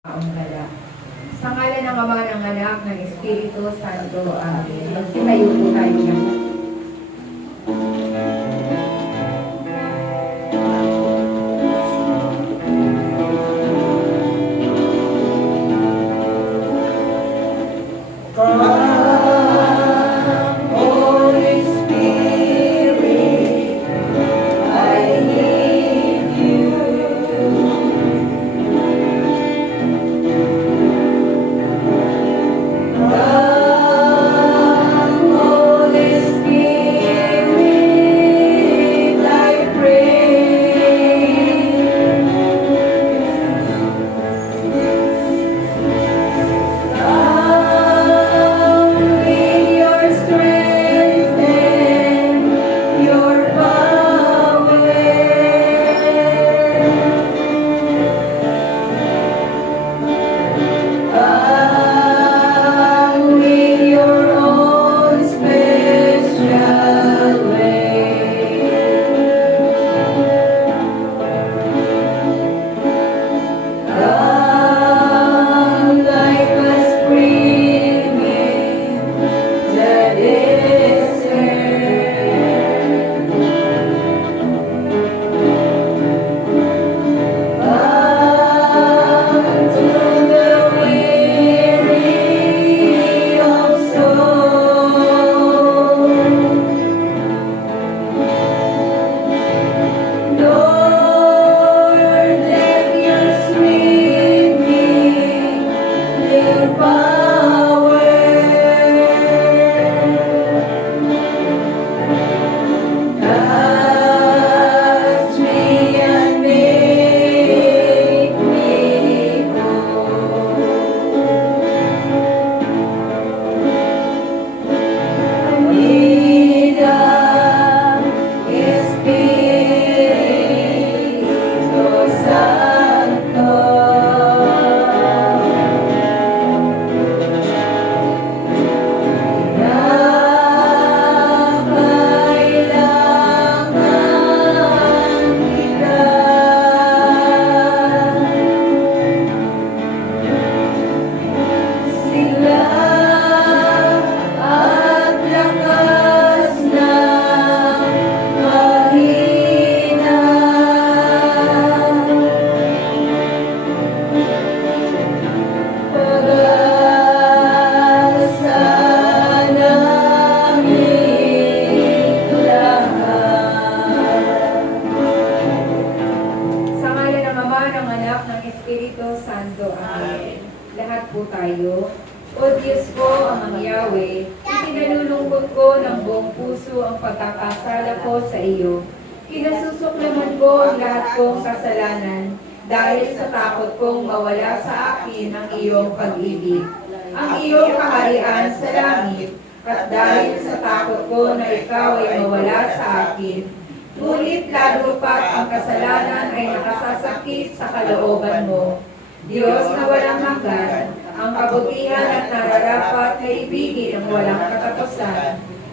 Gala. Sa ngalan ng Ama, ng Anak, ng Espiritu Santo. Amen. Magsitayo po tayo lang.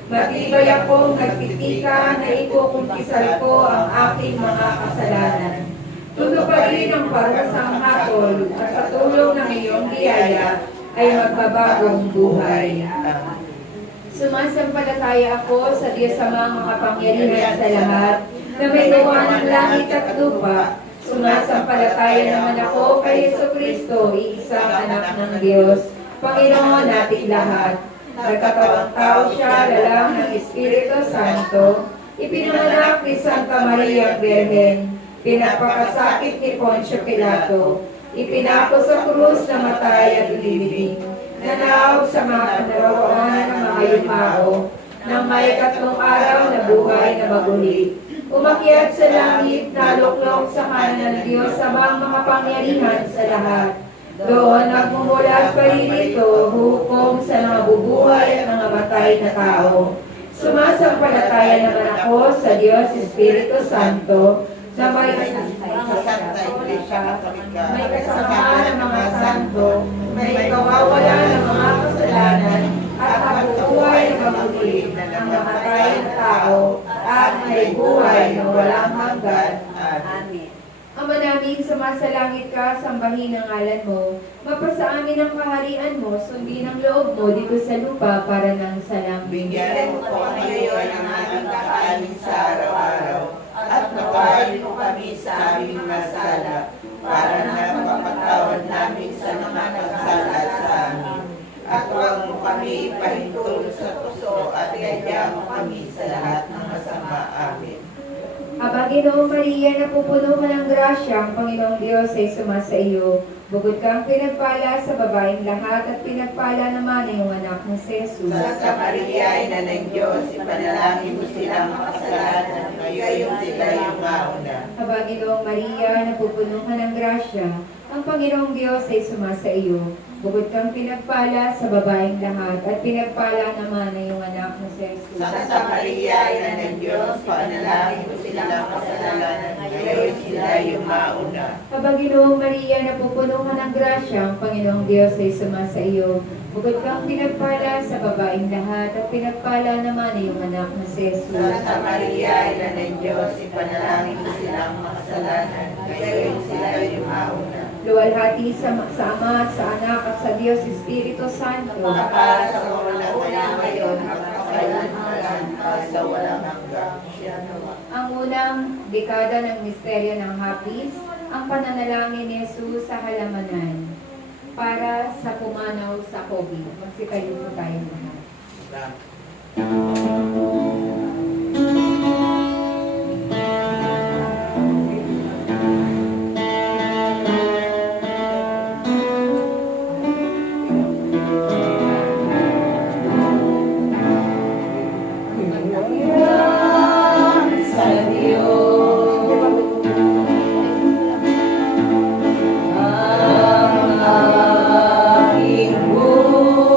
Matibay akong nagtitika na ikukumpisal ko ang aking mga kasalanan. Tutuparin ang parusang hatol at sa tulong ng iyong biyaya ay magbabagong buhay. Sumasampalataya ako sa Diyos Amang makapangyarihan sa lahat na may gawa ng langit at lupa. Sumasampalataya naman ako kay Jesucristo, iisang anak ng Diyos, Panginoon nating lahat. Nagkatawang tao siya, lalang ng Espiritu Santo, ipinanganak ni Santa Maria Virgen, pinapakasakit ni Poncio Pilato, ipinako sa krus na matay at ilibing, nanaog sa mga panaroonan ng mga yumao, nang may 3 araw na buhay na maguli. Umakyat sa langit, naluklok sa kanan ng Diyos Amang makapangyarihan sa lahat. Doon nagmumula pa rin ito, hukom sa mga bubuhay at mga matay na tao. Sumasampalataya naman ako sa Diyos Espiritu Santo, na may kasama ng mga santo, may kawawala ng mga kasalanan, at pagbubuhay na maguli ng mga matay na tao, at may buhay na walang hanggan. Amen. Ama namin, sumasalangit ka, sambahin ang ngalan mo. Mapasa amin ang kaharian mo, sundin ang loob mo dito sa lupa para nang sa langit. Bigyan mo po kami ngayon ng aming kakanin sa araw-araw at patawarin mo kami sa aming masala para na mapatawad namin sa mga nagsala sa amin. At huwag mo kami ipahintulot sa puso at gadya mo kami sa lahat ng masama. Amen. Aba, Ginoong Maria, napupuno ka ng grasya, ang Panginoong Diyos ay sumasa iyo. Bukod kang pinagpala sa babaeng lahat at pinagpala naman ay iyong anak na si Jesus. Santa Maria, Ina ng Diyos, ipanalangin mo silang makasalanan, ngayon sila yung mauna. Aba, Ginoong Maria, napupuno ka ng grasya, ang Panginoong Diyos ay sumasa iyo. Bukod kang pinagpala sa babaeng lahat at pinagpala naman ay iyong anak na si Jesus. Santa Maria, Ina ng Diyos, panalangin mo silang makasalanan, ngayon sila yung mauna. Aba, Ginoong Maria, napupuno ka ng grasya, ang Panginoong Diyos ay sumasa iyo. Bukod kang pinagpala sa babaeng lahat at pinagpala naman ay iyong anak na si Jesus. Santa Maria, Ina ng Diyos, ipanalangin mo silang makasalanan, ngayon sila yung mauna. Luwalhati sa Ama at sa Anak at sa Diyos Espiritu Santo. Maka sa una ngayon, magpakailanman, sa walang hanggan. Ang unang dekada ng misteryo ng hapis, ang pananalangin ni Jesus sa halamanan para sa pumanaw sa COVID. Magsitayo po tayo lahat. Sa Diyos ang aking buhay.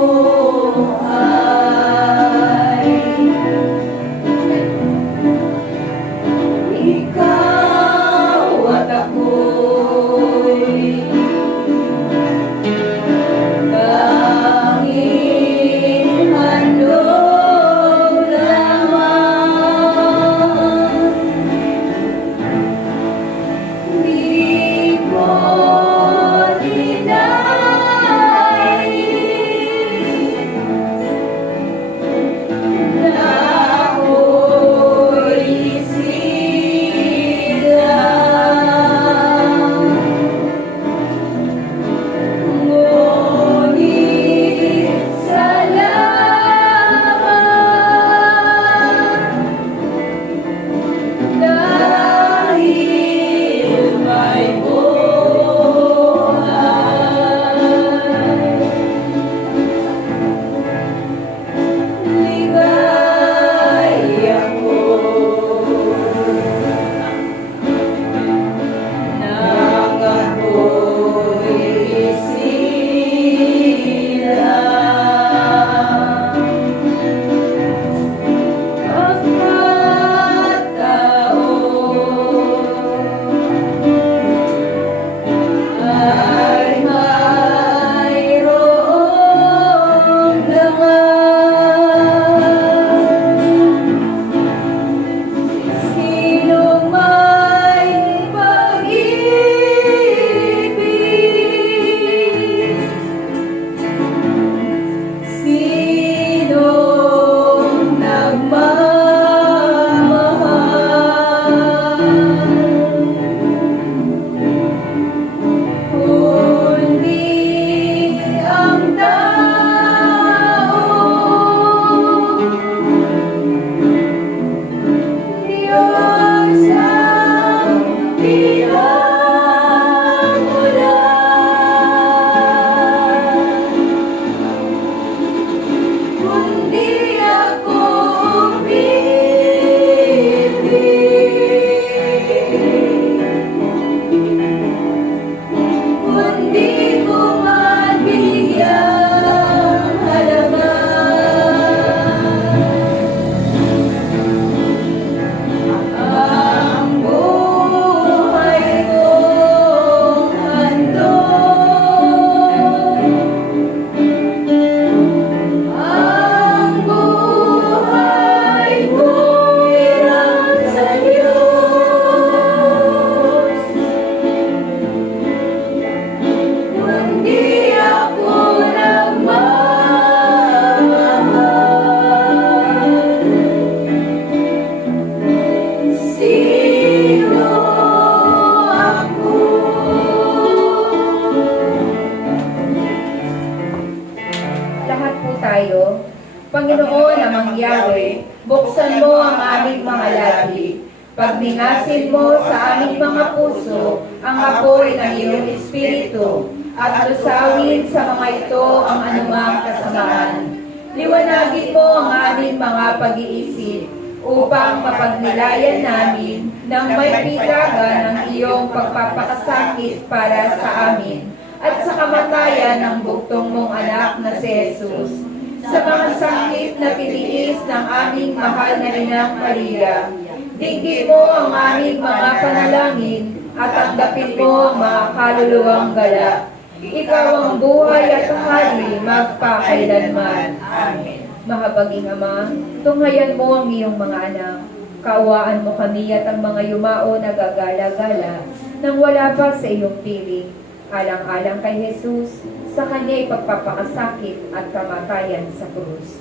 Panginoon amang Yahweh, buksan mo ang aming mga labi. Pagningasin mo sa aming mga puso ang apoy ng iyong Espiritu at lusawin sa mga ito ang anumang kasamaan. Liwanagin mo ang aming mga pag-iisip upang mapagnilayan namin ng may pitagan ng iyong pagpapakasakit para sa amin at sa kamatayan ng buktong mong anak na si Jesus. Sa mga sakit na tiniis ng aming mahal na Inang Maria, dinggin mo ang aming mga panalangin at tanggapin mo ang mga kaluluwang gala. Ikaw ang buhay at hari magpakailanman. Amen. Mahabaging Ama, tunghayan mo ang iyong mga anak. Kaawaan mo kami at ang mga yumao na gagala-gala nang wala pa sa iyong piling. Alang-alang kay Jesus, sa kanya ipagpapakasakit at kamatayan sa krus.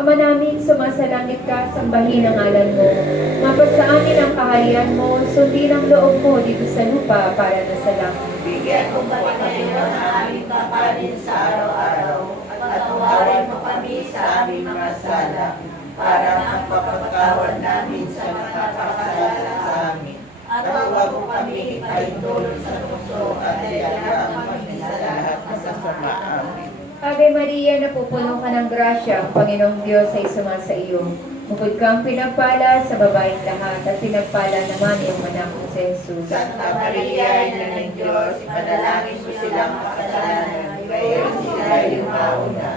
Ama namin, sumasalangit ka, sambahin ang ngalan mo. Mapasa amin ang kaharian mo, sundin ang loob mo dito sa lupa para na sa langit. Bigyan mo ba ngayon ang aming kakanin sa araw-araw at tawarin mo kami sa aming mga sala para mapapagkawad namin sa nakakasala sa amin. At huwag mo kami ipahintulot sa puso at ayaw kami sa lahat ng kasama. Amen. Ave Maria, napupuno ka ng grasya, ang Panginoong Diyos ay sumasa iyo. Bukod kang pinagpala sa babaeng lahat at pinagpala naman iyong anak mo si Jesus. Santa Maria, Ina ng Diyos, ipanalangin mo silang makasalanan, ngayon sila yung mauna.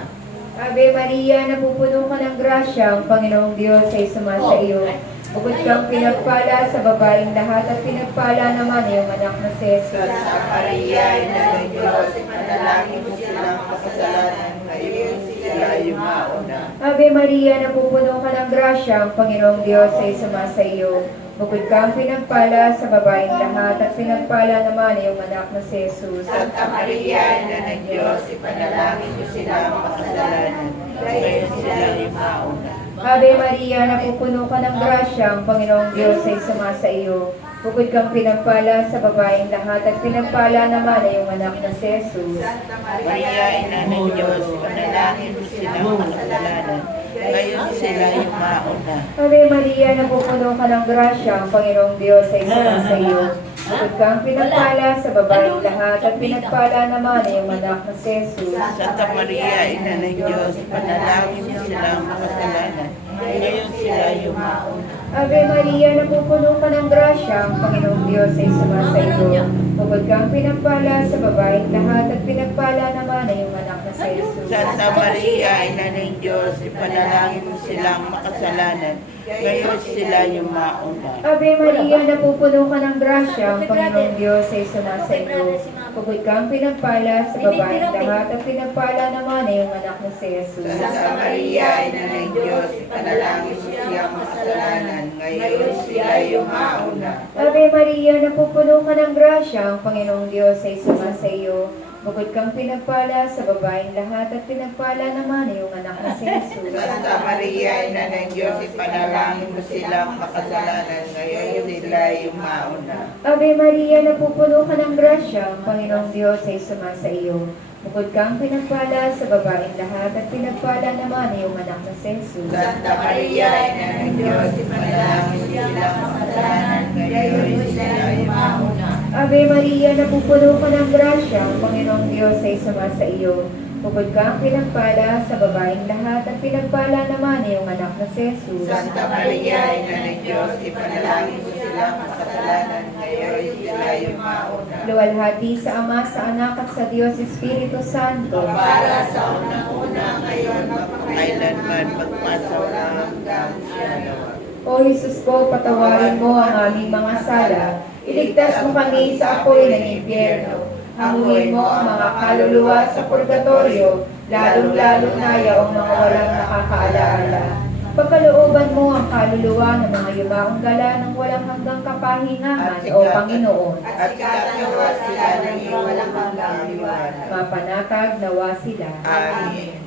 Ave Maria, napupuno ka ng grasya, ang Panginoong Diyos ay sumasa iyo. Bukod kang pinagpala sa babaeng lahat at pinagpala naman iyong anak na si Jesus. Santa Maria, Ina ng Diyos, ipanalangin mo silang makasalanan, ngayon sila yung mauna. Ave Maria, napupuno ka ng grasya, ang Panginoong Diyos ay sumasa iyo. Bukod kang pinagpala sa babaeng lahat at pinagpala naman iyong anak na si Jesus. Santa Maria, Ina ng Diyos, ipanalangin mo silang makasalanan, ngayon sila yung mauna. Ave Maria, napupuno ka ng grasya, ang Panginoong Diyos ay sumasa iyo. Bukod kang pinagpala sa babaeng lahat at pinagpala naman iyong anak na si Jesus. Santa Maria, Ina ng Diyos, ipanalangin mo silang makasalanan, ngayon sila yung mauna. Ave Maria, napupuno ka ng grasya, ang Panginoong Diyos ay sumasa iyo. Bukod kang pinagpala sa babaeng lahat at pinagpala naman iyong anak na si Jesus. Santa Maria, Ina ng Diyos, ipanalangin mo silang makasalanan, ngayon sila yung mauna. Ave Maria, napupuno ka ng grasya, ang Panginoong Diyos ay sumasa iyo. Bukod kang pinagpala sa babaeng lahat at pinagpala naman iyong anak na si Jesus. Santa Maria, Ina ng Diyos, ipanalangin mo silang makasalanan, ngayon sila yung mauna. Ave Maria, napupuno ka ng grasya, ang Panginoong Diyos ay sumasa iyo. Bukod kang pinagpala sa babaeng lahat at pinagpala naman iyong anak na si Jesus. Santa Maria, Ina ng Diyos, ipanalangin mo silang makasalanan, ngayon sila yung mauna. Ave Maria, napupuno ka ng grasya, ang Panginoong Diyos ay sumasa iyo. Bukod kang pinagpala sa babaeng lahat at pinagpala naman iyong anak na si Jesus. Santa Maria, Ina ng Diyos, ipanalangin mo silang makasalanan, ngayon sila yung mauna. Ave Maria, napupuno ka ng grasya, ang Panginoong Diyos ay sumasa iyo. Bukod kang pinagpala sa babaeng lahat at pinagpala naman iyong anak na si Jesus. Santa Maria, Ina ng Diyos, ipanalangin mo silang makasalanan, ngayon sila yung mauna. Ave Maria, napupuno ka ng grasya, ang Panginoong Diyos ay sumasa iyo. Bukod kang pinagpala sa babaeng lahat at pinagpala naman iyong anak na si Jesus. Santa Maria, Ina ng Diyos, ipanalangin mo silang makasalanan, ngayon sila yung mauna. Luwalhati sa Ama, sa Anak at sa Diyos Espiritu Santo. Para sa unang-una ngayon, magpakailanman, magpasawalang hanggang siya. O Jesus ko, patawarin mo ang aming mga sala. Iligtas mo kami sa apoy ng impyerno. Hanguin mo ang mga kaluluwa sa purgatorio, lalong-lalo na yaong mga walang nakakaalaala. Pagkalooban mo ang kaluluwa ng mga yumaong gala ng walang hanggang kapahingahan, O Panginoon. At ikatawa sila ng iyong walang hanggang liwanag. Mapanatag nawa sila. Amen.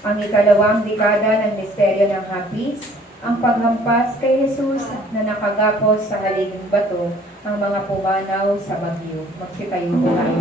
Ang ikalawang dekada ng misteryo ng hapis, ang paghampas kay Jesus na nakagapos sa haliging bato, ang mga pumanaw sa bagyo. Magsitayo po tayo.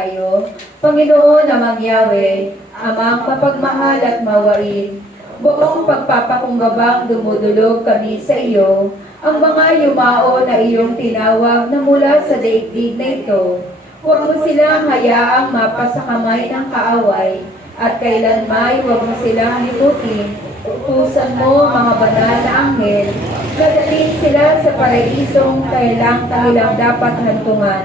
tayo. Panginoon amang Yahweh, amang mapagmahal at mawain, buong pagpapakumbabang dumudulog kami sa iyo, ang mga yumao na iyong tinawag na mula sa daigdig na ito. Huwag mo silang hayaang mapasakamay ng kaaway, at kailanmay huwag mo silang liputin. Utusan mo mga banal na anghel, dadalhin sila sa paraisong kailang kanilang dapat hantungan,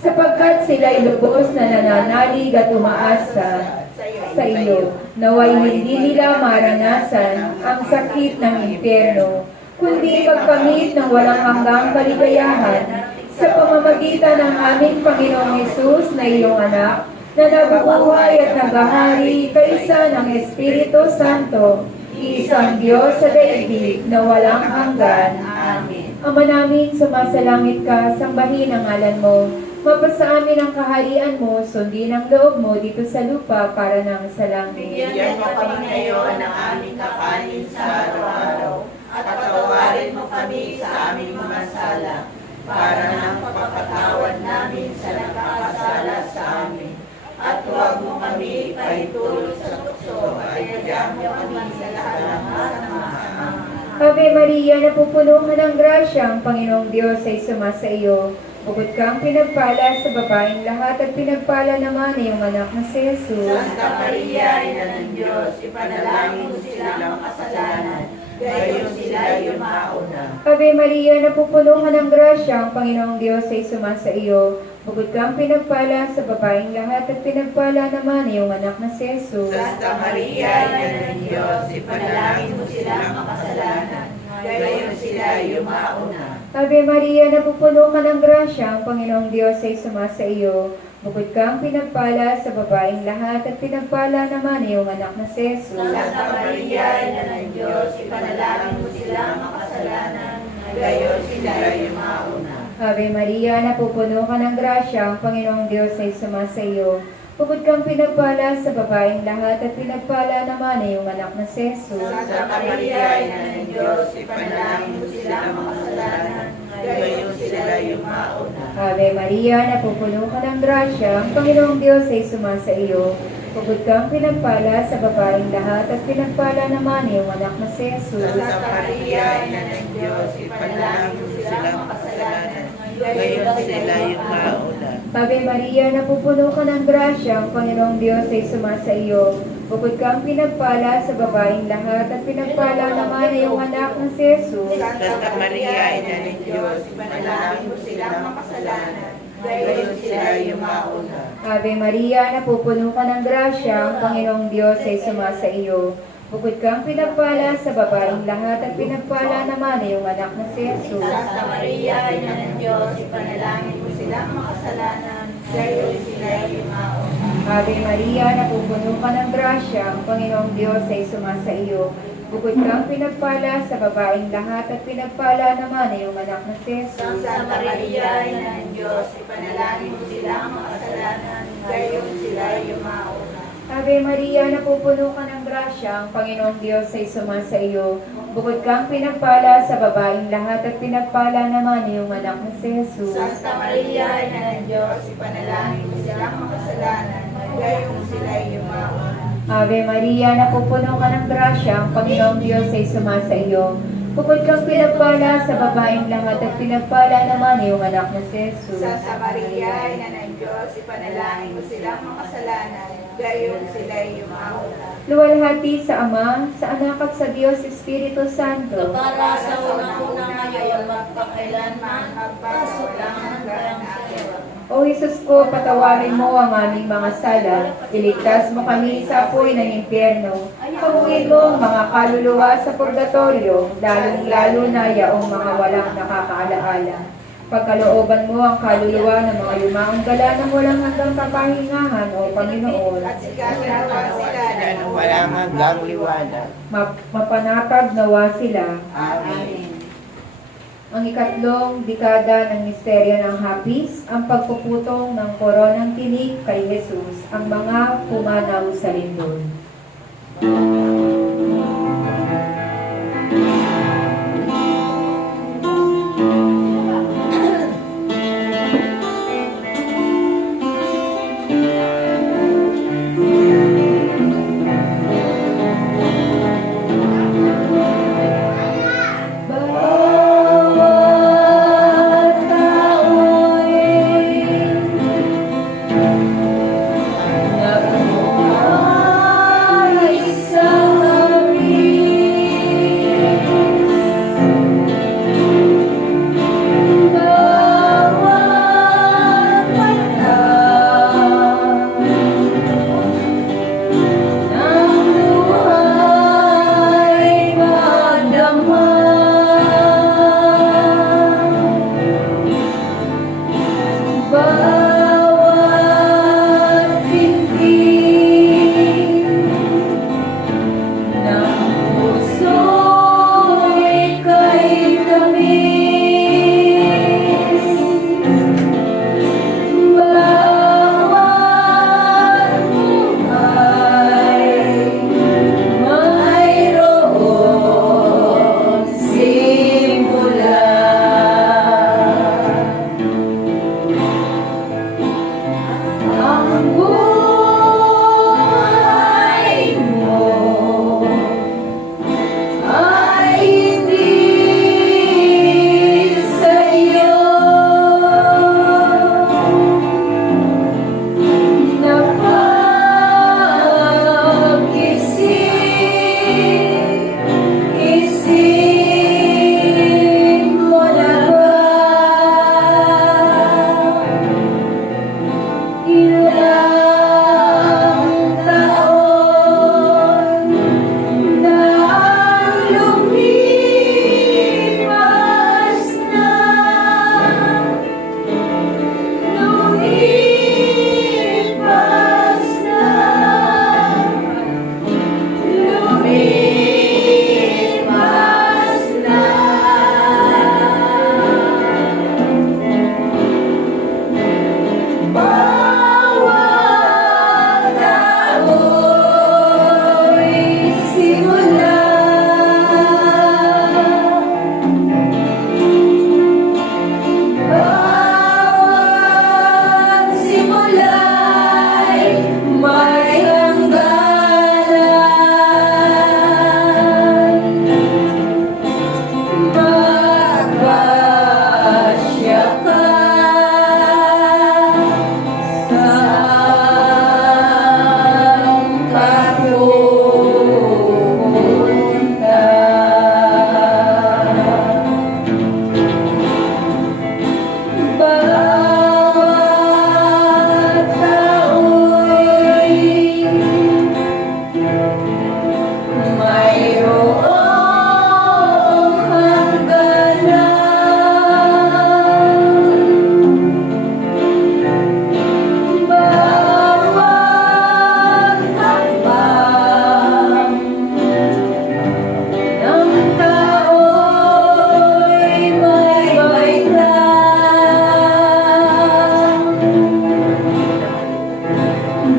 sapagkat sila'y lubos na nananalig at umaasa sa iyo. Naway hindi nila maranasan ang sakit ng impyerno, kundi magkamit ng walang hanggang kaligayahan sa pamamagitan ng aming Panginoong Hesus na iyong anak, na nabubuhay at naghahari kaisa ng Espiritu Santo, isang Diyos sa daigdig na walang hanggan. Amen. Ama namin, sumasalangit ka, sambahin ang ngalan mo. Mapasa amin ang kaharian mo, sundin ang loob mo dito sa lupa para nang sa langit. Bigyan mo kami ngayon ng aming kakanin sa araw-araw, at patawarin mo kami sa aming mga sala, para nang pagpapatawad namin sa nagkakasala sa amin. At huwag mo kami pahintulot sa tukso, at bigyan mo kami sa lahat ng masama. Ave Maria, napupuno ka ng grasya, ang Panginoong Diyos ay sumasa iyo. Bukod kang pinagpala sa babaeng lahat, at pinagpala naman ay iyong anak na si Jesus. Santa Maria, Ina ng Diyos, ipanalangin mo silang makasalanan, gayon sila yumauna. Ave Maria, napupuno ka ng grasya, ang Panginoong Diyos ay sumasa iyo. Bukod kang pinagpala sa babaeng lahat, at pinagpala naman ay iyong anak na si Jesus. Santa Maria, Ina ng Diyos, ipanalangin mo silang makasalanan, gayon sila yumauna. Ave Maria, napupuno ka ng grasya, ang Panginoong Diyos ay sumasa iyo. Bukod kang pinagpala sa babaeng lahat, at pinagpala naman ay iyong anak na si Jesus. Santa Maria, Ina ng Diyos, ipanalangin mo silang makasalanan, gayon sila yumauna. Ave Maria, napupuno ka ng grasya, ang Panginoong Diyos ay sumasa iyo. Bukod kang pinagpala sa babaeng lahat, at pinagpala naman ay iyong anak na si Jesus. Santa Maria, Ina ng Diyos, ipanalangin mo silang makasalanan, gayon sila yumauna. Ave Maria, napupuno ka ng grasya, ang Panginoong Diyos ay sumasa iyo. Bukod kang pinagpala sa babaeng lahat, at pinagpala naman ay iyong anak na si Jesus. Santa Maria, Ina ng Diyos, ipanalangin mo silang makasalanan, gayon sila yumauna. Ave Maria, napupuno ka ng grasya, ang Panginoong Diyos ay sumasa iyo. Bukod kang pinagpala sa babaeng lahat, at pinagpala naman ay iyong anak na si Jesus. Santa Maria, Ina ng Diyos, ipanalangin mo silang makasalanan, gayon sila yumauna. Ave Maria, napupuno ka ng grasya, ang Panginoong Diyos ay sumasa iyo. Bukod kang pinagpala sa babaeng lahat, at pinagpala naman ay iyong anak na si Jesus. Santa Maria, Ina ng Diyos, ipanalangin mo silang makasalanan, gayon sila yumauna. Ave Maria, napupuno ka ng grasya, ang Panginoong Diyos ay sumasa iyo. Bukod kang pinagpala sa babaeng lahat, at pinagpala naman ay iyong anak na si Jesus. Santa Maria, Ina ng Diyos, ipanalangin mo silang makasalanan, gayon sila yumauna. Ave Maria, napupuno ka ng grasya, ang Panginoong Diyos ay sumasa iyo. Bukod kang pinagpala sa babaeng lahat, at pinagpala naman ay iyong anak na si Jesus. Santa Maria, Ina ng Diyos, ipanalangin mo silang makasalanan, gayon sila yumauna. Ave Maria, napupuno ka ng grasya, ang Panginoong Diyos ay sumasa iyo. Bukod kang pinagpala sa babaeng lahat, at pinagpala naman ay iyong anak na si Jesus. Santa Maria, Ina ng Diyos, ipanalangin mo silang makasalanan, gayon sila yumauna. Luwalhati sa Ama, sa Anak at sa Diyos Espiritu Santo. Para sa unang-unang ngayon, magpakailanman, magpasulang hanggang sa hirap. O Jesus ko, patawarin mo ang aming mga sala. Iligtas mo kami sa apoy ng impyerno. Pabuhin mo ang mga kaluluwa sa purgatorio, lalong-lalo na yaong mga walang nakakaalaala. Pagkalooban mo ang kaluluwa ng mga yumaong gala ng walang hanggang kapahingahan, O Panginoon. At sigagawa sila ng walang hanggang liwanag. Mapanatag nawa sila. Amen. Ang ikatlong dekada ng misteryo ng hapis, ang pagpuputong ng koronang tinik kay Jesus, ang mga pumanaw sa lindol.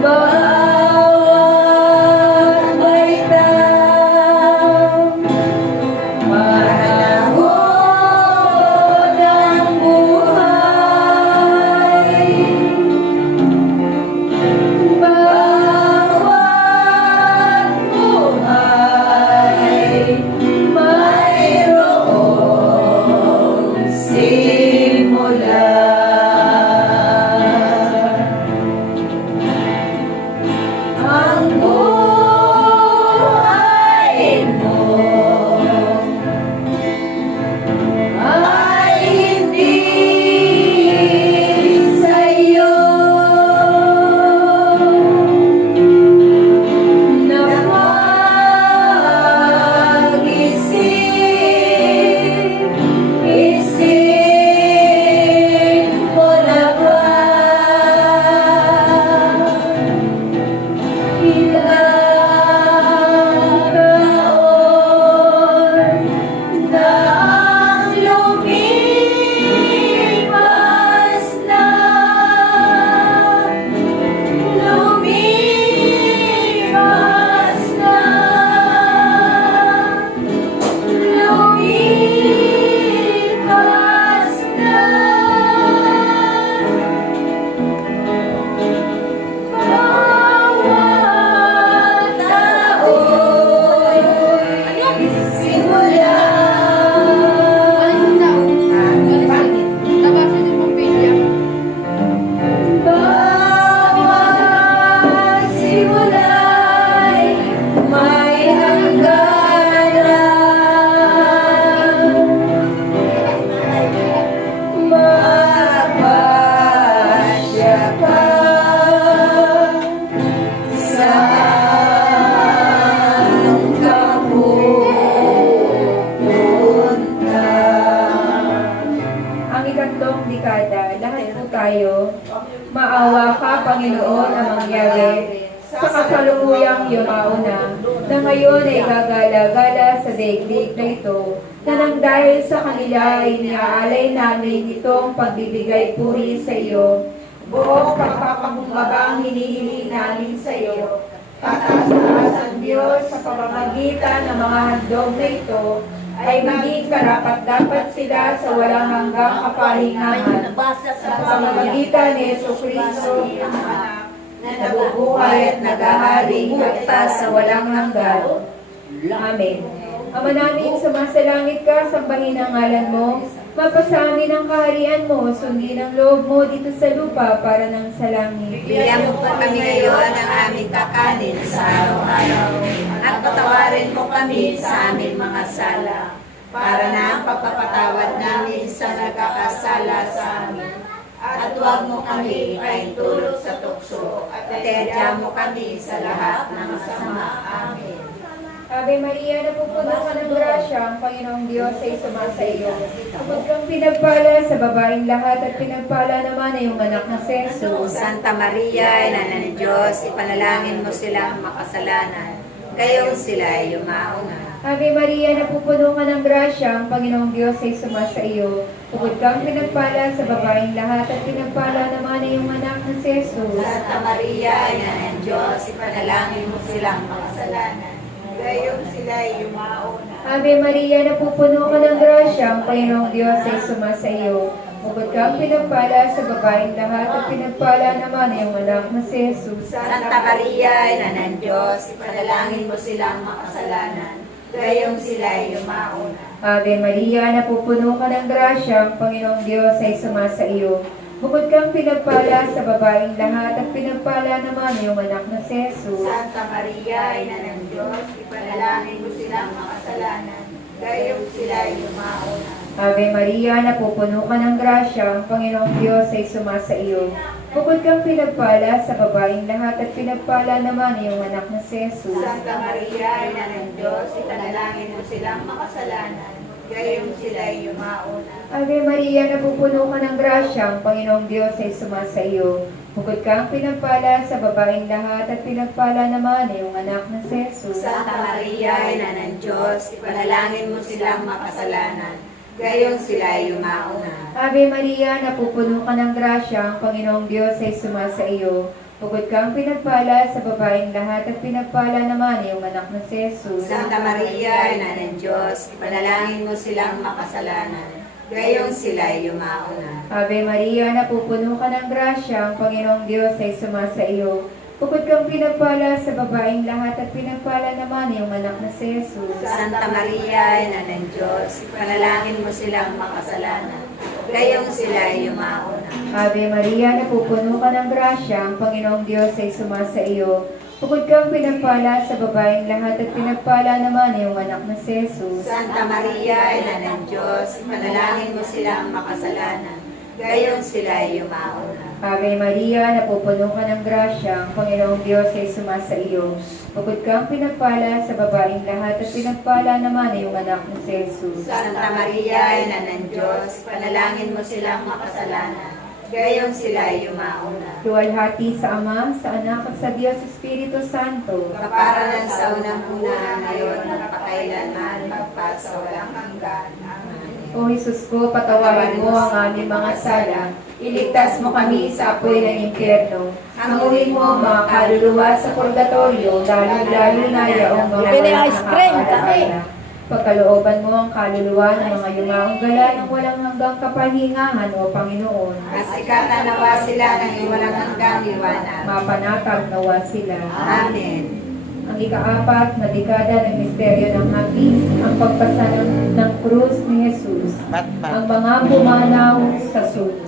Bawat baitang panahon ng buhay, bawat buhay mayroong simula. Ang buhay mo ay hindi sa'yo na mag-isip, isip mo na ba? Ilang taon na ang lumipas na, lumipas na, lumipas na. Bawat taon simula. Bawat simula'y may hangganan. Magpasya ka saan ka pupunta. Ang ikatlong dekada, lahat po tayo, maawa ka, Panginoon, na mangyari sa kasalukuyang yumao na ngayon ay gagala-gala sa daigdig na ito, na nang dahil sa kanila ay niaalay namin itong pagbibigay puri sa iyo. Buong pagpapakumbabang hinihiling namin sa iyo. Pataas ang Diyos sa pamamagitan ng mga handog na ito, ay maging karapat-dapat sila sa walang hanggang kapahingahan. Sa pamamagitan ni Jesucristo, na nabubuhay at naghaharing magpas sa walang hanggan. Amen. Ama namin, sumasalangit ka, sambahin ang ngalan mo, mapasa amin ang kaharian mo, sundin ang loob mo dito sa lupa para nang sa langit. Bigyan mo po kami ngayon ng aming kakanin sa araw-araw at patawarin mo kami sa aming mga sala para na ang pagpapatawad namin sa nagkakasala sa amin. At huwag mo kami paintulot sa tukso at tedya mo kami sa lahat ng masama. Amen. Ave Maria, napupuno ka ng grasya, ang Panginoong Diyos ay sumasa iyo. Kapag kang pinagpala sa babaeng lahat at pinagpala naman ay yung anak na si Jesus. Santa Maria, Ina ng Diyos, ipanalangin mo silang makasalanan. Gayong sila ay yumauna. Ave Maria, napupuno ka ng grasya, ang Panginoong Diyos ay sumasa iyo. Kapag kang pinagpala sa babaeng lahat at pinagpala naman ay yung anak na si Jesus. Santa Maria, Ina ng Diyos, ipanalangin mo silang makasalanan. Gayong sila ay yumauna. Ave Maria, napupuno ka ng grasya, ang Panginoong Diyos ay sumasa iyo. Bukod kang pinagpala sa babaeng lahat at pinagpala naman ay yung anak na si Jesus. Santa Maria, Ina ng Diyos, ipanalangin mo silang makasalanan. Gayong sila ay yumauna. Ave Maria, napupuno ka ng grasya, ang Panginoong Diyos ay sumasa iyo. Bukod kang pinagpala sa babaeng lahat at pinagpala naman ay yung anak na si Jesus. Santa Maria, Ina ng Diyos, ipanalangin mo silang makasalanan. Gayong sila ay yumauna. Ave Maria, napupuno ka ng grasya, ang Panginoong Diyos ay sumasa iyo. Bukod kang pinagpala sa babaeng lahat at pinagpala naman ay yung anak na si Jesus. Santa Maria, Ina ng Diyos, ipanalangin mo silang makasalanan. Gayong sila ay yumauna. Ave Maria, napupuno ka ng grasya, ang Panginoong Diyos ay sumasa iyo. Bukod kang pinagpala sa babaeng lahat at pinagpala naman ay yung anak na si Jesus. Santa Maria, Ina ng Diyos, ipanalangin mo silang makasalanan. Gayong sila ay yumauna. Ave Maria, napupuno ka ng grasya, ang Panginoong Diyos ay sumasa iyo. Bukod kang pinagpala sa babaeng lahat at pinagpala naman iyong anak na si Jesus. Santa Maria, Ina ng Diyos, ipanalangin mo silang makasalanan, gayong sila'y yumauna. Ave Maria, napupuno ka ng grasya, ang Panginoong Diyos ay sumasa iyo. Bukod kang pinagpala sa babaeng lahat at pinagpala naman iyong anak na si Jesus. Santa Maria, Ina ng Diyos, ipanalangin mo silang makasalanan, gayong sila'y yumauna. Ave Maria, napupuno ka ng grasya, ang Panginoong Diyos ay sumasa iyo. Bukod kang pinagpala sa babaeng lahat at pinagpala naman iyong anak na si Jesus. Santa Maria, Ina ng Diyos, ipanalangin mo silang makasalanan, gayong sila'y yumauna. Ave Maria, napupuno ka ng grasya, ang Panginoong Diyos ay sumasa iyo. Bukod kang pinagpala sa babaeng lahat at pinagpala naman iyong anak na si Jesus. Santa Maria, Ina ng Diyos, panalangin mo silang makasalanan, gayong sila'y yumauna. Luwalhati sa Ama, sa Anak at sa Diyos Espiritu Santo. Kaparanan sa unang-una, ngayon, at pakailanman, magpasawalang hanggan. Amen. O Jesus ko, patawarin mo ang aming mga sala. Iligtas mo kami sa apoy ng impyerno. Hanguin mo ang mga kaluluwa sa purgatorio, lalo na yaong mga Bibili walang ice cream, nakakaalala. Pagkalooban mo ang kaluluwa ng mga yumaong gala ng walang hanggang kapahingahan, O Panginoon. At sikatan nawa sila ng walang hanggang liwanag. Mapanatag nawa sila. Amen. Ang ikaapat na dekada ng misteryo ng hapis, ang pagpasa ng krus ni Jesus. Ang mga pumanaw sa suno.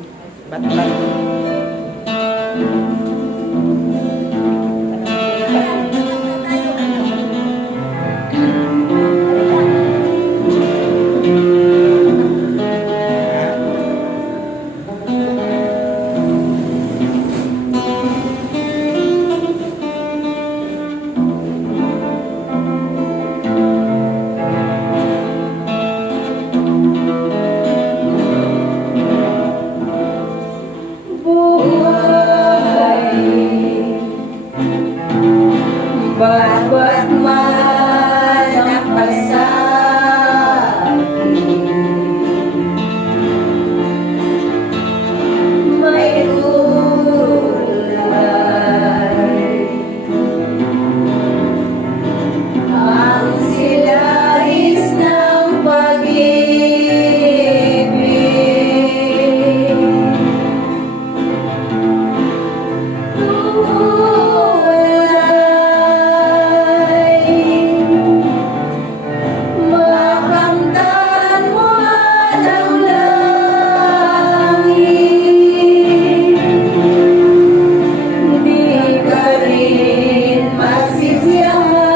Bawat man ang pasabi, may tulay. Ang silais ng pag-ibig, makamtan mo ang langit, di ka rin masisiyahan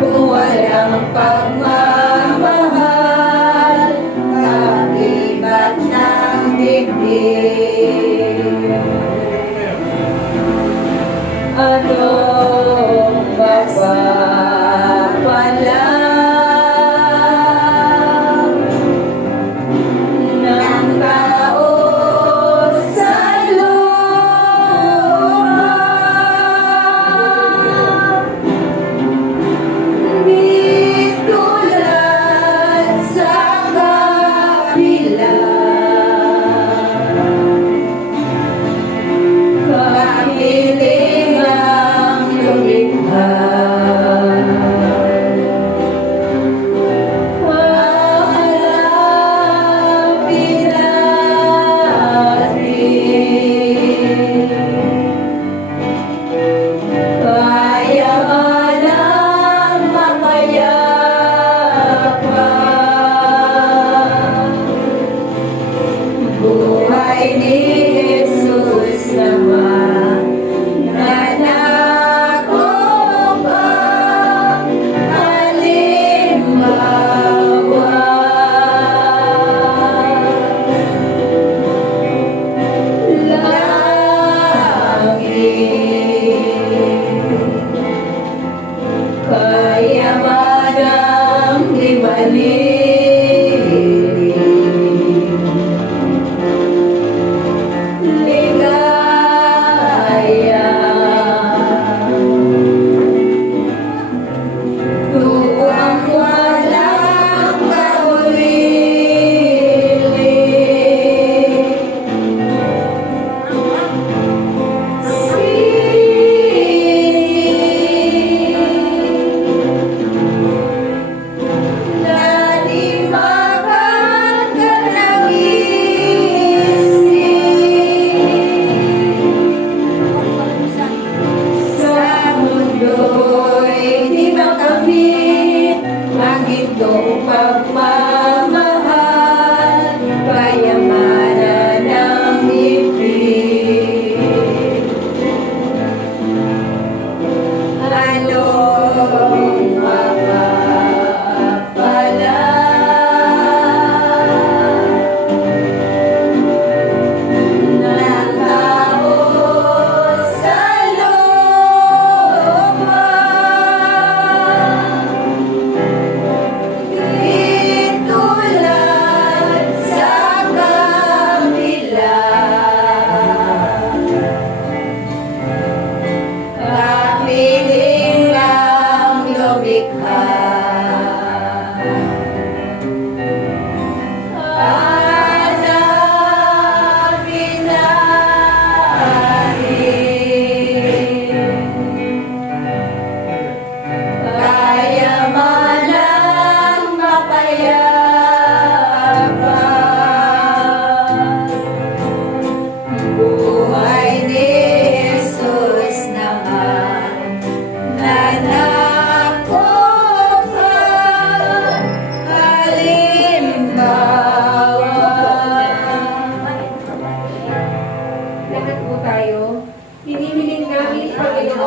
kung walang pagmamahal, kakibat ng dibdib. Ano mapapalam ng tao sa lupa? Di tulad sa kabila, kapiling ang lumikha.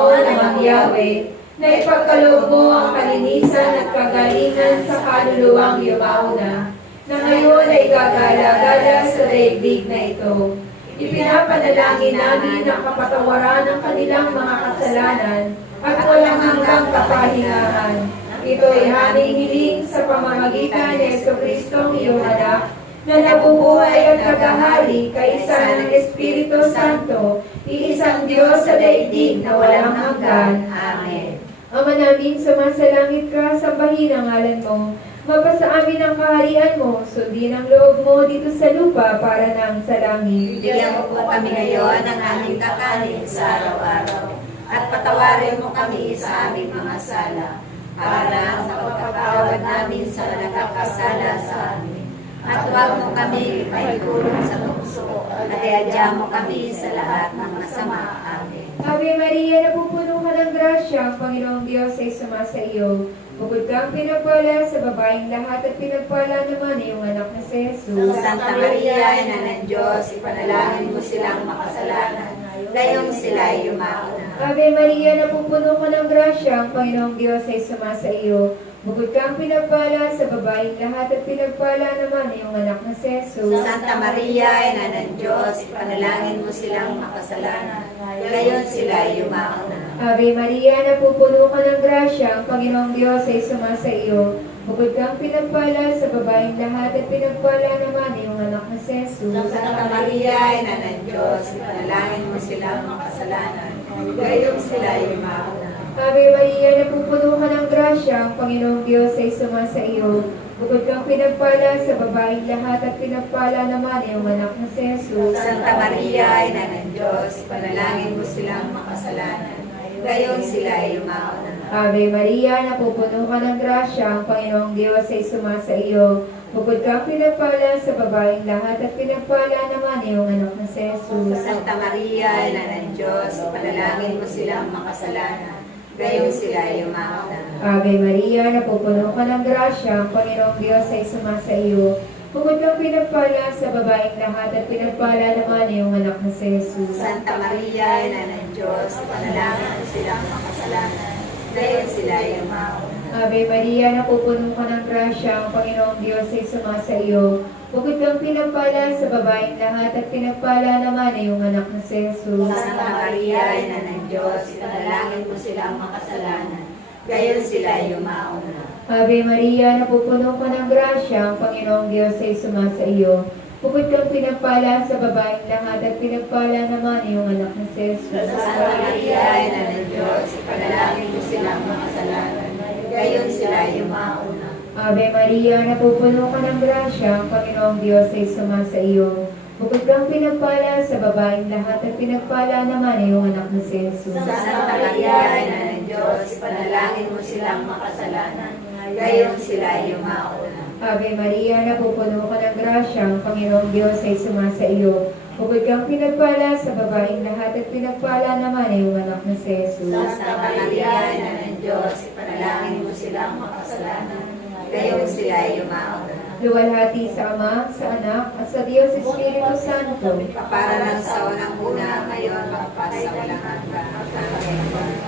Panginoon namang Yahweh, na ipagkaloob mo ang kalinisan at kagalingan sa kaluluwang yumauna, na ngayon ay gagala-gala sa daigdig na ito. Ipinapanalangin namin ang kapatawaran ng kanilang mga kasalanan at walang hanggang kapahingahan. Ito ay aming hiling sa pamamagitan ni Jesucristong iyong anak, na nabubuhay at naghahari kaisa ng Espiritu Santo, iisang Diyos sa daigdig na walang hanggan. Amen. Ama namin, sumasalangit ka, sambahin ang ngalan mo. Mapasa amin ang kaharian mo, sundin ang loob mo dito sa lupa para nang sa langit. Bigyan mo po kami ngayon ng aming kakanin sa araw-araw. At patawarin mo kami sa aming mga sala, para sa pagkakawad namin sa nagkakasala sa amin. At huwag mo kami mahikulong sa tukso, at iadya mo kami sa lahat ng masama. Amen. Ave Maria, napupuno ka ng grasya, ang Panginoong Diyos ay sumasa iyo. Bukod kang pinagpala sa babaeng lahat at pinagpala naman iyong anak na si Jesus. Santa Maria, Ina ng Diyos, ipanalangin mo silang makasalanan, gayong sila ay yumauna. Ave Maria, napupuno ka ng grasya, ang Panginoong Diyos ay sumasa iyo. Bukod kang pinagpala sa babaeng lahat at pinagpala naman iyong anak na si Jesus. Santa Maria, Ina ng Diyos, ipanalangin mo silang makasalanan, gayon sila ay yumauna. Ave Maria, napupuno ka ng grasya, ang Panginoong Diyos ay sumasa iyo. Bukod kang pinagpala sa babaeng lahat at pinagpala naman iyong anak na si Jesus. Santa Maria, Ina ng Diyos, ipanalangin mo silang makasalanan, gayon sila ay yumauna. Ave Maria, napupuno ka ng grasya, ang Panginoong Diyos ay sumasa iyo. Bukod kang pinagpala sa babaeng lahat at pinagpala naman iyong anak na si Jesus. Santa Maria, Ina ng Diyos, ipanalangin mo silang makasalanan, gayon sila ay yumauna. Ave Maria, napupuno ka ng grasya, ang Panginoong Diyos ay sumasa iyo. Bukod kang pinagpala sa babaeng lahat at pinagpala naman iyong anak na si Jesus. Santa Maria, Ina ng Diyos, ipanalangin mo silang makasalanan, gayon sila ay yumauna. Ave Maria, napupuno ka ng grasya, ang Panginoong Diyos ay sumasa iyo. Bukod kang pinagpala sa babaeng lahat at pinagpala naman iyong anak na si Jesus. Santa Maria, Ina ng Diyos, ipanalangin mo silang makasalanan, gayon sila ay yumauna. Ave Maria, napupuno ka ng grasya, ang Panginoong Diyos ay sumasa iyo. Bukod kang pinagpala sa babaeng lahat at pinagpala naman iyong anak na si Jesus. Santa Maria, Ina ng Diyos, ipanalangin mo silang makasalanan, gayon sila ay yumauna. Ave Maria, napupuno ka ng grasya, ang Panginoong Diyos ay sumasa iyo. Bukod kang pinagpala sa babaeng lahat at pinagpala naman iyong anak na si Jesus. Santa Maria, Ina ng Diyos, ipanalangin mo silang makasalanan, gayon sila ay yumauna. Ave Maria, napupuno ka ng grasya, ang Panginoong Diyos ay sumasa iyo. Bukod kang pinagpala sa babaeng lahat at pinagpala naman iyong anak na si Jesus. Santa Maria, Ina ng Diyos, ipanalangin mo silang makasalanan, gayon sila ay yumauna. Ave Maria, napupuno ka ng grasya, ang Panginoong Diyos ay sumasa iyo. Bukod kang pinagpala sa babaeng lahat at pinagpala naman iyong anak na si Jesus. Santa Maria, Ina ng Diyos, ipanalangin mo silang makasalanan, gayon sila ay yumauna. Luwalhati sa Ama, sa Anak, at sa Diyos Espiritu Santo. Para lang sa unang-una, ngayon, magpas sa walang hanggan. Amen.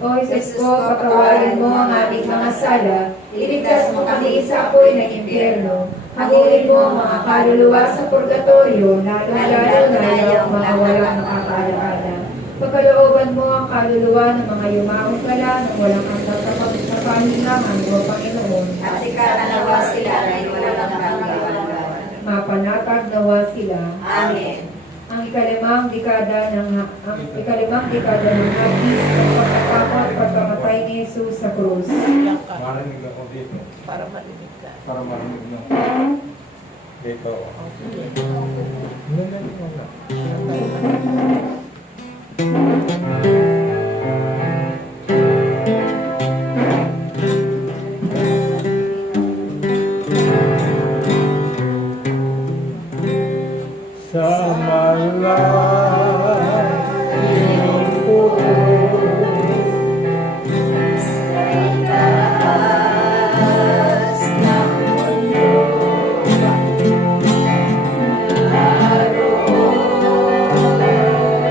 O Jesus ko, patawarin mo ang aming mga sala, iligtas mo kami sa apoy ng impyerno, hanguin mo ang mga kaluluwa sa purgatorio, lalo-lalo na yung mga walang nakakaalaala. Pagkalooban mo ang kaluluwa ng mga yumaong kala ng walang hanggang kapahingahan mo, Panginoon. At ikaranawa sila ay walang hanggan. Mapanatag nawa sila. Amen. Ang ikalimang dekada ng hapis ng pagkakapot pagkamatay ni Jesus sa krus. Marinig ako dito. Para marinig ka. Para marinig mo. Dito. Hindi na. Sa malayong puso, Taas ng mundo, naroon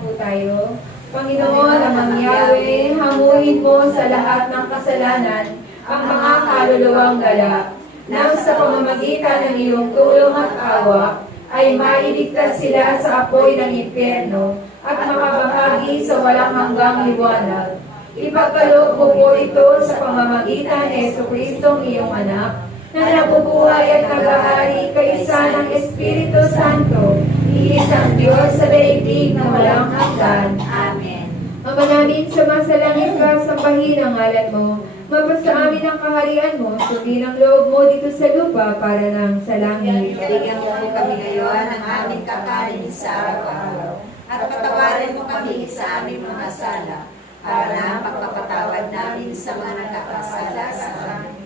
po tayo. Panginoon, amang Yahweh, hanguin mo sa lahat ng kasalanan ang mga kaluluwang gala, nang sa pamamagitan ng iyong tulong at awa, ay mailigtas sila sa apoy ng impyerno at makabahagi sa walang hanggang liwanag. Ipagkaloob mo po ito sa pamamagitan ni Jesucristong iyong anak, na nabubuhay at nag-aari kaisa ng Espiritu Santo, iisang Diyos sa daigdig na walang hanggan. Amen. Ama namin, sumasalangit ka, sambahin ang ngalan mo. Mapasa amin ang kaharian mo, sundin ang loob mo dito sa lupa para nang sa langit. Bigyan mo po kami ngayon ng aming kakanin sa araw-araw. At patawarin mo kami sa aming mga sala, para na pagpapatawad namin sa mga nagkakasala sa amin.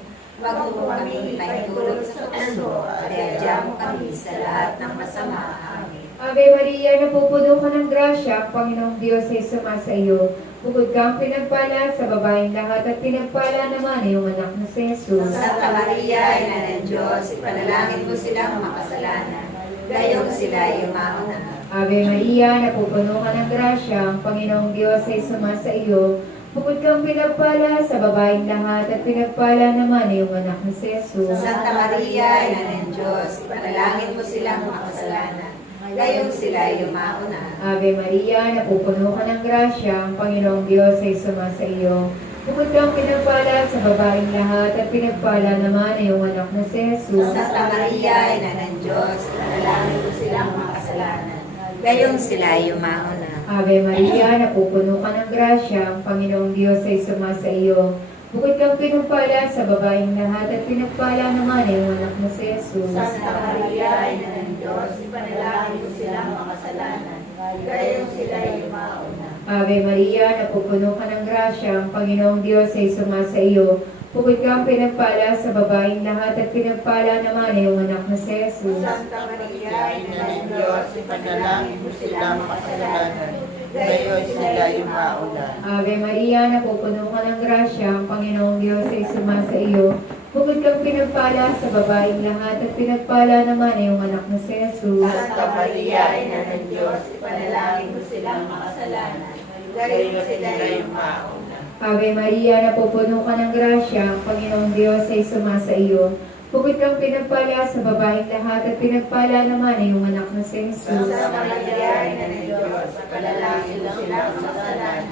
Huwag mo po kami ipaintulot sa tukso, at iadya mo kami sa lahat ng masama. Amen. Ave Maria, napupuno ka ng grasya, ang Panginoong Diyos ay sumasa iyo. Bukod kang pinagpala sa babaeng lahat at pinagpala naman iyong anak na si Jesus. Santa Maria, Ina ng Diyos, ipanalangin mo silang makasalanan. Gayong sila ay umauna. Ave Maria, napupuno ka ng grasya, ang Panginoong Diyos ay sumasa iyo. Bukod kang pinagpala sa babaeng lahat at pinagpala naman iyong anak na si Jesus. Santa Maria, Ina ng Diyos, ipanalangin mo silang makasalanan. Gayong sila ay umauna. Ave Maria, napupuno ka ng grasya, ang Panginoong Diyos ay sumasa iyo. Bukod kang pinagpala sa babaeng lahat at pinagpala naman iyong anak na si Jesus. Santa Maria, Ina ng Diyos, ipanalangin mo silang makasalanan. Gayong sila ay umauna. Ave Maria, napupuno ka ng grasya, ang Panginoong Diyos ay sumasa iyo. Bukod kang pinagpala sa babaeng lahat at pinagpala naman iyong anak na si Jesus. Santa Maria, Ina ng Diyos, ipanalangin mo silang makasalanan. Gayong sila ay umauna. Ave Maria, napupuno ka ng grasya, ang Panginoong Diyos ay sumasa iyo. Bukod kang pinagpala sa babaeng lahat at pinagpala naman iyong anak na si Jesus. Santa Maria, Ina ng Diyos, ipanalangin mo sila makasalanan. Ngayon sila yung mauna. Ave Maria, napupuno ka ng grasya, ang Panginoong Diyos ay sumasa iyo. Bukod kang pinagpala sa babaeng lahat at pinagpala naman iyong anak na si Jesus. Santa Maria, Ina ng Diyos, ipanalangin mo silang makasalanan. Gayong sila ay umauna. Ave Maria, napupuno ka ng grasya, ang Panginoong Diyos ay sumasa iyo. Bukod kang pinagpala sa babaeng lahat at pinagpala naman iyong anak na si Jesus. Santa Maria, Ina ng Diyos, ipanalangin mo silang makasalanan.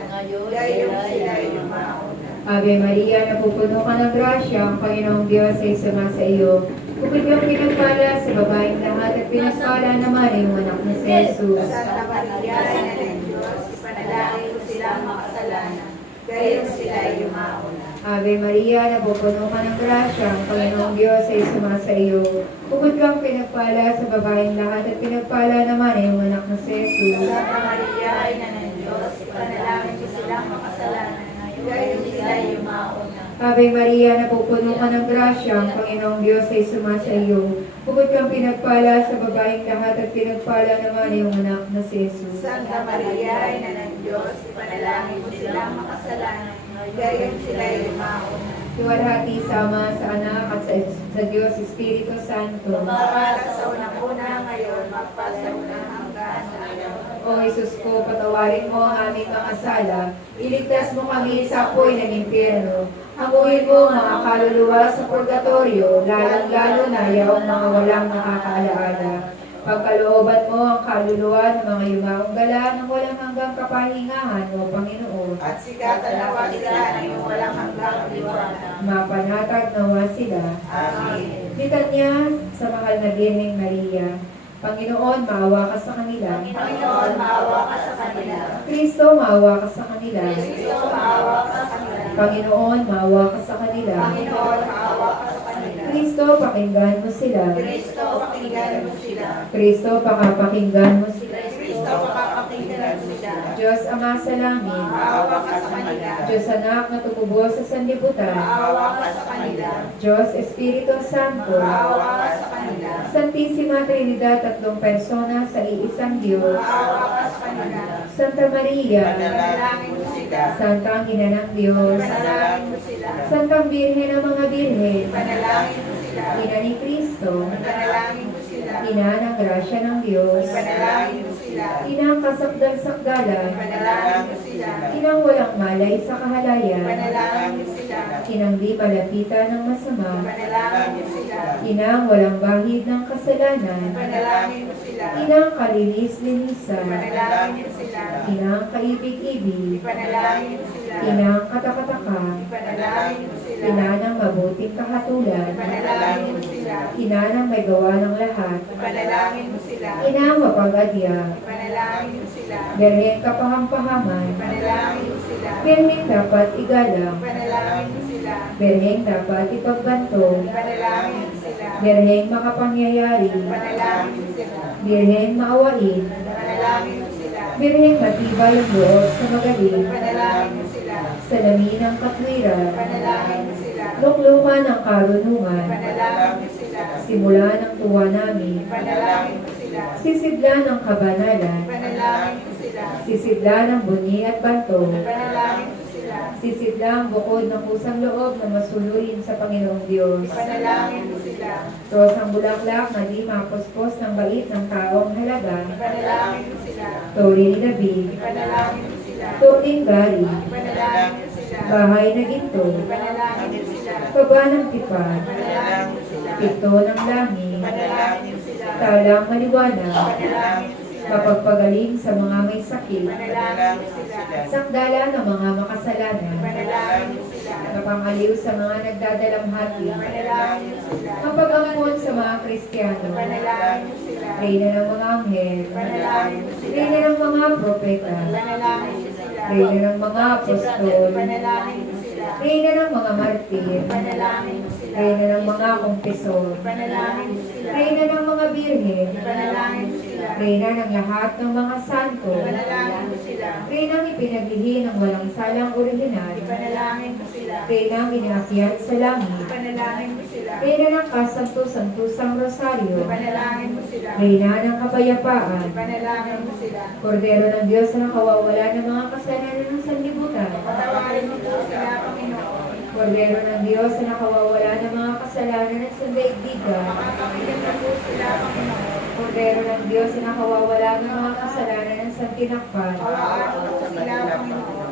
Gayong sila ay umauna. Ave Maria, napupuno ka ng grasya, ang Panginoong Diyos ay sumasa iyo. Bukod kang pinagpala sa babaeng lahat at pinagpala naman iyong anak na si Jesus. Santa Maria, Ina ng Diyos, ipanalangin mo silang makasalanan. Gayong sila ay umauna. Ave Maria, napupuno ka ng grasya, ang Panginoong Diyos ay sumasa iyo. Bukod kang pinagpala sa babaeng lahat at pinagpala naman iyong anak na si Jesus. Santa Maria, Ina ng Diyos, ipanalangin mo silang makasalanan. Gayong sila ay umauna. Ave Maria, napupuno ka ng grasya, ang Panginoong Diyos ay sumasa iyo. Bukod kang pinagpala sa babaeng lahat at pinagpala naman iyong anak na si Jesus. Santa Maria, Ina ng Diyos, ipanalangin mo silang makasalanan. Gayong sila ay umauna. Luwalhati sa Ama, sa Anak, at sa Diyos Espiritu Santo. Para sa unang-una ngayon, magpasaunang hanggan sa araw. O Jesus ko, patawarin mo ang aming mga sala. Iligtas mo kami sa apoy ng impyerno. Hanguin mo ang mga kaluluwa sa purgatorio, lalong-lalo na yaong mga walang nakakaalaala. Pagkalooban mo ang kaluluwa ng mga yumaong gala ng walang hanggang kapahingahan, O Panginoon. At sikatan nawa sila ng iyong walang hanggang liwanag. Mapanatag nawa sila. Amen. Litanya sa mahal na Birheng Maria. Panginoon, maawa ka sa kanila. Panginoon, maawa ka sa kanila. Kristo, maawa ka sa kanila. Kristo, maawa ka sa kanila. Panginoon, maawa ka sa kanila. Panginoon, maawa ka sa kanila. Kristo, pakinggan mo sila. Kristo, pakinggan mo sila. Kristo, pakapakinggan mo sila. Kristo, makapakinggan mo sila. Diyos Ama sa langit. Maawa ka sa kanila. Diyos Anak na tumubo sa sanlibutan. Maawa ka sa kanila. Diyos Espiritu Santo. Maawa ka sa kanila. Santissima Trinidad, tatlong persona sa iisang Diyos. Maawa ka sa kanila. Santa Maria. Panalangin mo sila. Santang Ina ng Diyos. Panalangin mo sila. Santang Birhen ng mga Birhen. Panalangin mo sila. Ina ni Cristo. Panalangin mo sila. Ina ng grasya ng Diyos. Panalangin mo sila. sila. Inang kasakdal-sakdalan, Ipanalangin mo sila. inang walang malay sa kahalayan, Ipanalangin mo sila. inang di malapitan ng masama, Ipanalangin mo sila. inang walang bahid ng kasalanan, Ipanalangin mo sila. inang kalinis-linisan, Ipanalangin mo sila. inang kaibig-ibig, Ipanalangin mo sila. inang katakataka, Ipanalangin mo sila. ina ng mabuting kahatulan, Ipanalangin mo sila. ina ng may gawa ng lahat, Ipanalangin mo sila. ina mapag-adya, Ipanalangin mo sila. Birheng kapahampahaman, Ipanalangin mo sila. Birheng dapat igalang, Ipanalangin mo sila. Birheng dapat ipagbantong, Ipanalangin mo sila. Birheng makapangyayari, Ipanalangin mo sila. Birheng maawain, Ipanalangin mo sila. Birheng matibay ang loob sa magaling, Ipanalangin mo sila. salamin ng katwiran, Ipanalangin mo sila. luklukan ng karunungan, Ipanalangin mo sila. simula ng tuwa namin, Ipanalangin mo sila. sisidla ng kabanalan, Ipanalangin mo sila. sisidla ng bunyi at banto, Ipanalangin mo sila. sisidla ang bukod ng kusang loob na masuluhin sa Panginoong Diyos. Ipanalangin mo sila. Rosang bulaklak na di mapuspos ng bait ng taong halaga, Ipanalangin mo sila. tori labig, Ipanalangin mo sila. tuling gari, Ipanalangin mo sila. bahay na ginto, Ipanalangin mo sila. baba ng tipad, Ipanalangin mo sila. pito ng langit, Ipanalangin mo sila. talang maliwanag, Ipanalangin mo sila. mapagpagaling sa mga may sakit, Ipanalangin mo sila. sakdala ng mga makasalanan, Ipanalangin mo sila. napangaliw sa mga nagdadalamhati, Ipanalangin mo sila. mapag-ampon sa mga Kristiyano, Ipanalangin mo sila. reyna ng mga anghel, Ipanalangin mo sila. reyna ng mga propeta, Ipanalangin mo sila. reyna ng mga apostol, Ipanalangin mo sila. reyna ng mga martir, Ipanalangin mo sila. reyna ng mga kumpisor, Ipanalangin mo sila. reyna ng mga birhen, Ipanalangin mo sila. reyna ng lahat ng mga santo, Ipanalangin mo sila. reyna ng ipinaglihi ng walang salang orihinal, Ipanalangin mo sila. reyna ng inaakyat sa langit, Ipanalangin mo sila. reyna ng kasanto-santosang rosaryo, Ipanalangin mo sila. reyna ng kapayapaan, Ipanalangin mo sila. Kordero ng Diyos na nakawawala ng mga kasalanan ng sanlibutan, Patawarin mo po sila, Panginoon. Kordero ng Diyos na nakawawala ng mga kasalanan ng sandaigdigan, Makapakilan mo po sila, Panginoon. Kordero ng Diyos na nakawawala ng mga kasalanan ng santinakpan, Pawaan mo po sila, Panginoon.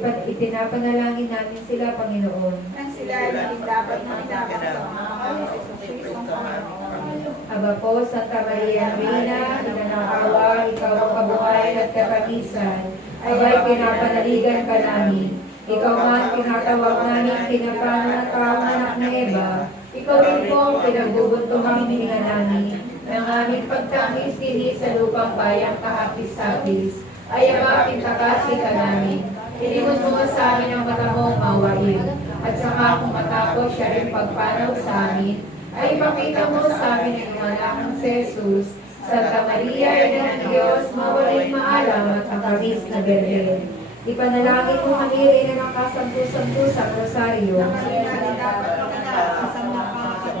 Ipinapanalangin namin sila, Panginoon. Nang sila ay hindi dapat makidapat sa mga Panginoon Kristong Panginoon. Aba po, Santa Maria Reina, ina ng awa, ikaw ang kabuhayan at kapatisan, abay pinapanaligan ka namin. Ikaw nga ang tinatawag namin pinapano ng taong anak na Eva. Ikaw rin po ang pinagbubuntuhang hininga namin ng aming pagtangis dini sa lupang bayang kahapis-hapis. Ay ama, pintakasi ka namin. Ilimod mo sa amin ang mata mong mawain. At saka kung matapos siya rin pagpanaw sa amin, ay ipakita mo sa amin ang iyong anak ng si Jesus. Santa Maria, Ina ng Diyos, mawaling maalam at ang kamis na Birhen. Ipanalangin mo kami rin ng kasanto-santo sa Rosaryo. Sila ay dapat makidapat sa mga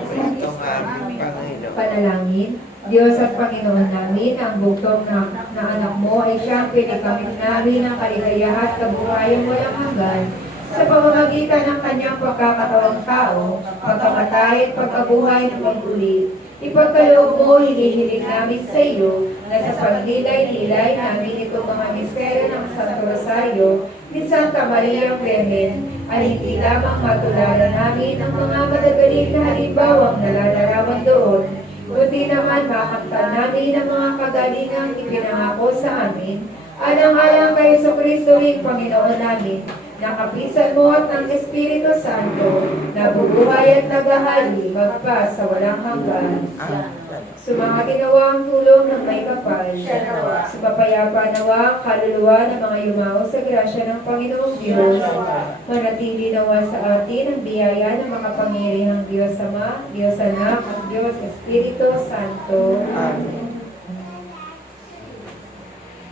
Kristong Panginoon. Panalangin, Diyos at Panginoon namin, ang bugtong na anak mo ay siyang pinikamit namin ng kaligayahan at kabuhayan walang hanggan sa pamamagitan ng kanyang pagkakatawang tao, pagkamatay at pagkabuhay ng pag-ulit. Ipagkaloob mo, hinihiling namin sa iyo na sa pagnilay-nilay namin itong mga misteryo ng Santo Rosario ni Santa Maria Clemen ay hindi lamang matularan namin ang mga madagaling na halimbawang nalalarawan doon, kundi naman makamtan namin ang mga kagalingang ipinangako sa amin, alang-alang kay Jesucristo ring Panginoon namin, na kapisan mo at ng Espiritu Santo, na bubuhay at naghahali magpa sa walang hanggan. Sa mga ginawang tulong ng may kapal, sa mapayapa nawa ang kaluluwa ng mga yumao sa grasya ng Panginoong Diyos, manatili nawa sa atin ang biyaya ng makapangyarihang Diyos Ama, Diyos Anak, at Diyos Espiritu Santo. Amen.